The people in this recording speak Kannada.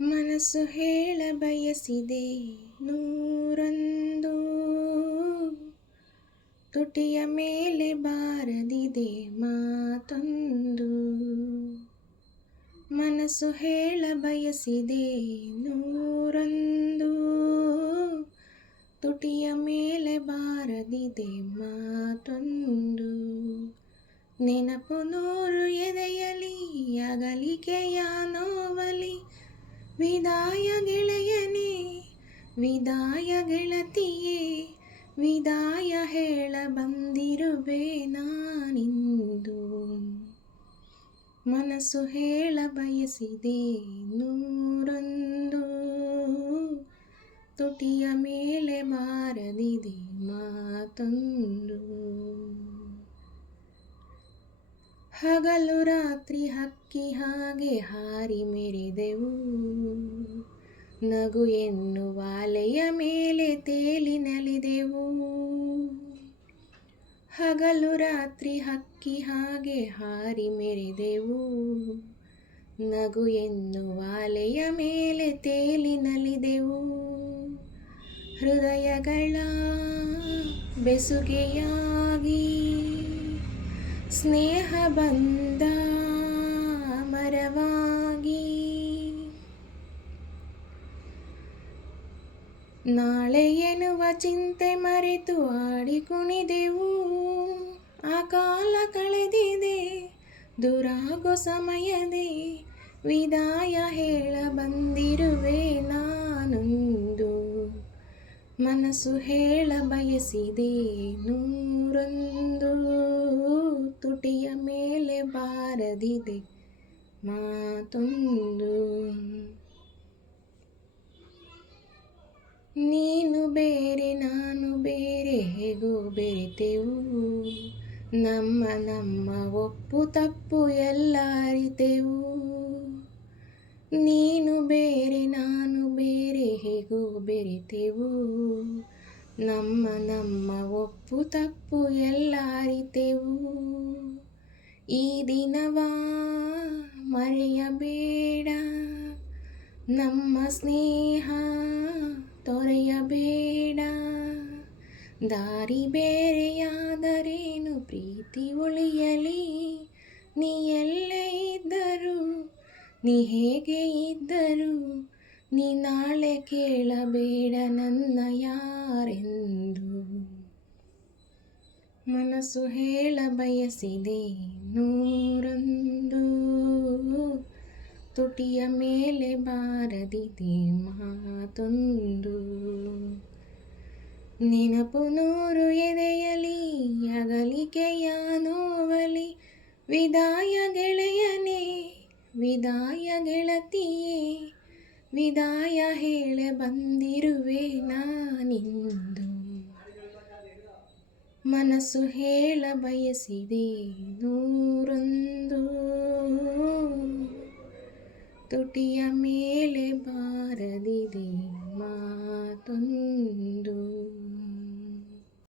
ಮನಸ್ಸು ಹೇಳ ಬಯಸಿದೆ ನೂರೊಂದು, ತುಟಿಯ ಮೇಲೆ ಬಾರದಿದೆ ಮಾತೊಂದು. ಮನಸ್ಸು ಹೇಳ ಬಯಸಿದೆ ನೂರೊಂದು, ತುಟಿಯ ಮೇಲೆ ಬಾರದಿದೆ ಮಾತೊಂದು. ನೆನಪು ನೂರು ಎದೆಯಲಿ, ಅಗಲಿಕೆಯ ನೋವಲಿ, ವಿದಾಯ ಗೆಳೆಯನೇ ವಿದಾಯ ಗೆಳತಿಯೇ, ವಿದಾಯ ಹೇಳ ಬಂದಿರುವೆ ನಾನಿಂದು. ಮನಸ್ಸು ಹೇಳ ಬಯಸಿದೆ ನೂರೊಂದು, ತುಟಿಯ ಮೇಲೆ ಬಾರದಿದೆ ಮಾತೊಂದು. ಹಗಲು ರಾತ್ರಿ ಹಕ್ಕಿ ಹಾಗೆ ಹಾರಿ ಮೆರೆದೆವು, ನಗು ಎನ್ನುವ ಅಲೆಯ ಮೇಲೆ ತೇಲಿ ನಲಿದೆವು. ಹಗಲು ರಾತ್ರಿ ಹಕ್ಕಿ ಹಾಗೆ ಹಾರಿ ಮೆರೆದೆವು, ನಗು ಎನ್ನುವ ಅಲೆಯ ಮೇಲೆ ತೇಲಿ ನಲಿದೆವು. ಹೃದಯಗಳ ಬೆಸುಗೆಯಾಗಿ ಸ್ನೇಹ ಬಂದ ಮರವಾಗಿ, ನಾಳೆ ಎನ್ನುವ ಚಿಂತೆ ಮರೆತು ಆಡಿ ಕುಣಿದೆವು. ಆ ಕಾಲ ಕಳೆದಿದೆ ದೂರಾಗೋ ಸಮಯದೇ, ವಿದಾಯ ಹೇಳ ಬಂದಿರುವೆ ನಾನೊಂದು. ಮನಸ್ಸು ಹೇಳ ಬಯಸಿದೆ ನೂರೊಂದು, ತುಟಿಯ ಮೇಲೆ ಬಾರದಿದೆ ಮಾತೊಂದು. ನೀನು ಬೇರೆ ನಾನು ಬೇರೆ ಹೇಗೋ ಬೆರೆತೆವು, ನಮ್ಮ ಒಪ್ಪು ತಪ್ಪು ಎಲ್ಲ ಅರಿತೆವು. ನೀನು ಬೇರೆ ನಾನು ಬೇರೆ ಹೇಗೋ ಬೆರೆತೆವು, ನಮ್ಮ ಒಪ್ಪು ತಪ್ಪು ಎಲ್ಲ ಅರಿತೆವು. ಈ ದಿನವ ಮರೆಯಬೇಡ, ನಮ್ಮ ಸ್ನೇಹ ತೊರೆಯಬೇಡ. ದಾರಿ ಬೇರೆಯಾದರೇನು ಪ್ರೀತಿ ಉಳಿಯಲಿ, ನೀ ಎಲ್ಲೇ ಇದ್ದರೂ ನೀ ಹೇಗೆ ಇದ್ದರೂ, ನೀ ನಾಳೆ ಕೇಳಬೇಡ ನನ್ನ ಯಾರೆಂದು. ಮನಸ್ಸು ಹೇಳ ಬಯಸಿದೆ ನೂರೊಂದು, ತುಟಿಯ ಮೇಲೆ ಬಾರದಿದೆ ಮಾತೊಂದು. ನೆನಪು ನೂರು ಎದೆಯಲಿ, ಅಗಲಿಕೆಯ ನೋವಲಿ, ವಿದಾಯ ಗೆಳೆಯನೇ ವಿದಾಯ ಗೆಳತಿಯೇ, ವಿದಾಯ ಹೇಳ ಬಂದಿರುವೆ ನಾನಿಂದು. ಮನಸ್ಸು ಹೇಳ ಬಯಸಿದೆ ನೂರೊಂದು, ತುಟಿಯ